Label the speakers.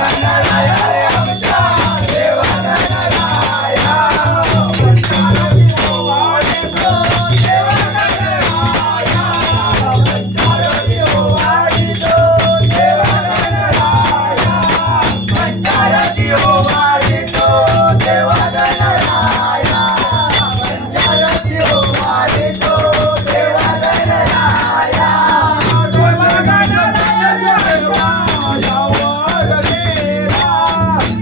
Speaker 1: Dale,